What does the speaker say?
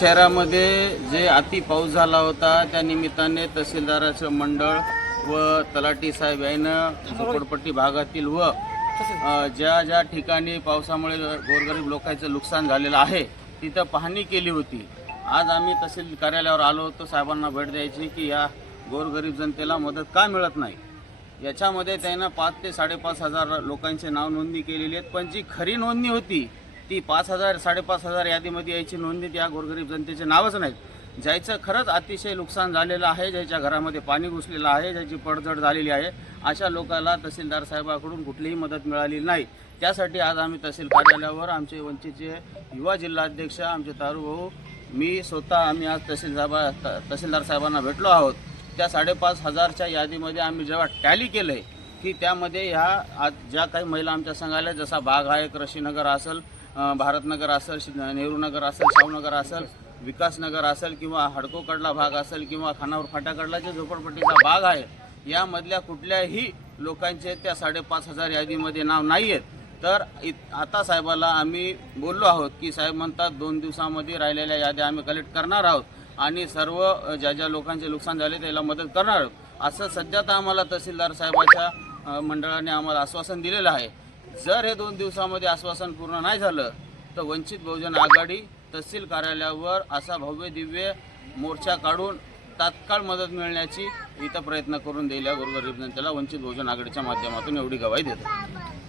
शहरामध्ये जे अति पाऊस झाला होता त्या निमित्ताने तहसीलदाराचं मंडळ व तलाठी साहेब यानं झोपडपट्टी भागातील व ज्या ज्या ठिकाणी पावसामुळे गोरगरीब लोकांचं नुकसान झालेलं आहे तिथं पाहणी केली होती. आज आम्ही तहसील कार्यालयावर आलो होतो साहेबांना भेट द्यायची की या गोरगरीब जनतेला मदत का मिळत नाही? याच्यामध्ये त्यानं पाच ते साडेपाच हजार लोकांचे नाव नोंदणी केलेली आहेत पण जी खरी नोंदणी होती ती पाच हजार साडेपाच हजार यादीमध्ये यायची नोंदणी त्या गोरगरीब जनतेचे नावच नाहीत. ज्याचं खरंच अतिशय नुकसान झालेलं आहे ज्याच्या घरामध्ये पाणी घुसलेलं आहे ज्याची पडझड झालेली आहे अशा लोकाला तहसीलदार साहेबाकडून कुठलीही मदत मिळाली नाही. त्यासाठी आज आम्ही तहसील कार्यालयावर आमचे वंचितचे युवा जिल्हाध्यक्ष आमचे तारू भाऊ मी स्वतः आम्ही आज तहसील साहेबा त- तहसीलदार साहेबांना भेटलो आहोत. त्या साडेपाच हजारच्या यादीमध्ये आम्ही जेव्हा टॅली केलं आहे की त्यामध्ये ह्या आज ज्या काही महिला आमच्या संघाला जसा बाग आहे कृषीनगर असेल भारतनगर असेल नेहरूनगर असेल शाहूनगर असेल विकासनगर असेल किंवा हडकोकडला भाग असेल किंवा खानावर फाटाकडला जे झोपडपट्टीचा भाग आहे यामधल्या कुठल्याही लोकांचे त्या साडेपाच हजार यादीमध्ये नाव नाही आहेत तर इत- आता साहेबाला आम्ही बोललो आहोत की साहेब म्हणतात दोन दिवसामध्ये राहिलेल्या याद्या आम्ही कलेक्ट करणार आहोत आणि सर्व ज्या ज्या लोकांचे नुकसान झाले त्याला मदत करणार आहोत. असं सध्या तर आम्हाला तहसीलदार साहेबाच्या मंडळाने आम्हाला आश्वासन दिलेलं आहे. जर हे दोन दिवसामध्ये आश्वासन पूर्ण नाही झालं तर वंचित बहुजन आघाडी तहसील कार्यालयावर असा भव्य दिव्य मोर्चा काढून तात्काळ मदत मिळण्याची इथं प्रयत्न करून दिल्या गोरगरीब जनतेला वंचित बहुजन आघाडीच्या माध्यमातून एवढी गवाही देतो